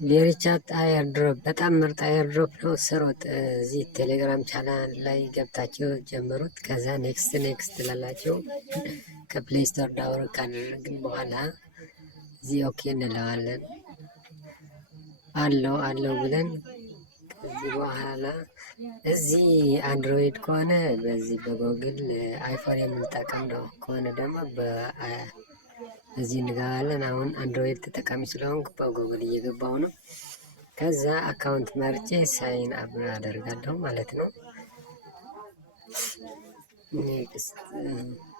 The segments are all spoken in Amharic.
ቬሪቻት ኤርድሮፕ በጣም ምርጥ ኤርድሮፕ ነው። ስሩት። እዚህ ቴሌግራም ቻናል ላይ ገብታችሁ ጀምሩት። ከዛ ኔክስት ኔክስት ላላችሁ ከፕሌይ ስቶር ዳውንሎድ ካደረግን በኋላ እዚህ ኦኬ እንለዋለን። አለው ብለን ከዚህ በኋላ እዚህ አንድሮይድ ከሆነ በዚህ በጎግል አይፎን የምንጠቀም ነው። ከሆነ ደግሞ እዚህ እንገባለን። አሁን አንድሮይድ ተጠቃሚ ስለሆንኩ በጎግል እየገባው ነው። ከዛ አካውንት መርጬ ሳይን አፕ አደርጋለሁ ማለት ነው።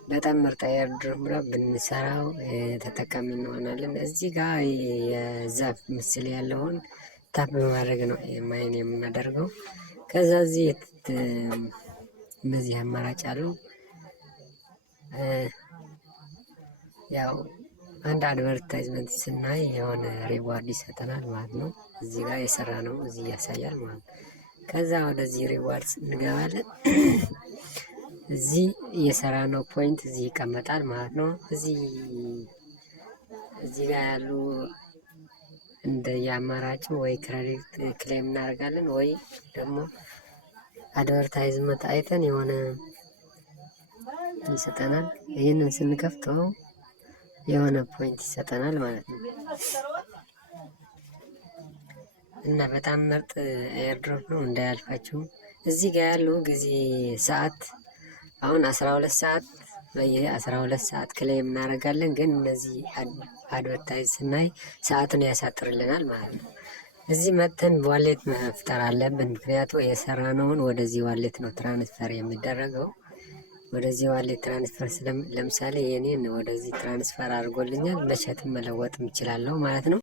በጣም ምርጥ ኤርድሮፕ ብንሰራው ተጠቃሚ እንሆናለን። እዚህ ጋር የዛፍ ምስል ያለውን ታፕ በማድረግ ነው ማይን የምናደርገው። ከዛ እዚህ እነዚህ አማራጭ አሉ። ያው አንድ አድቨርታይዝመንት ስናይ የሆነ ሪዋርድ ይሰጠናል ማለት ነው። እዚህ ጋር የሰራ ነው እዚህ ያሳያል ማለት ነው። ከዛ ወደዚህ ሪዋርድ እንገባለን። እዚህ የሰራ ነው ፖይንት እዚህ ይቀመጣል ማለት ነው። እዚህ ጋር ያሉ እንደ የአማራጭ ወይ ክሬዲት ክሌም እናደርጋለን ወይ ደግሞ አድቨርታይዝመንት አይተን የሆነ ይሰጠናል። ይህንን ስንከፍተው የሆነ ፖይንት ይሰጠናል ማለት ነው። እና በጣም ምርጥ ኤርድሮፕ ነው፣ እንዳያልፋችሁ። እዚህ ጋር ያለው ጊዜ ሰዓት አሁን 12 ሰዓት በየ12 ሰዓት ክሌም እናደርጋለን። ግን እነዚህ አድቨርታይዝ ስናይ ሰዓቱን ያሳጥርልናል ማለት ነው። እዚህ መጥተን ዋሌት መፍጠር አለብን። ምክንያቱ የሰራነውን ወደዚህ ዋሌት ነው ትራንስፈር የሚደረገው። ወደዚህ ዋሌት ትራንስፈር ለምሳሌ የኔን ወደዚህ ትራንስፈር አድርጎልኛል። መሸጥም መለወጥም እችላለሁ ማለት ነው።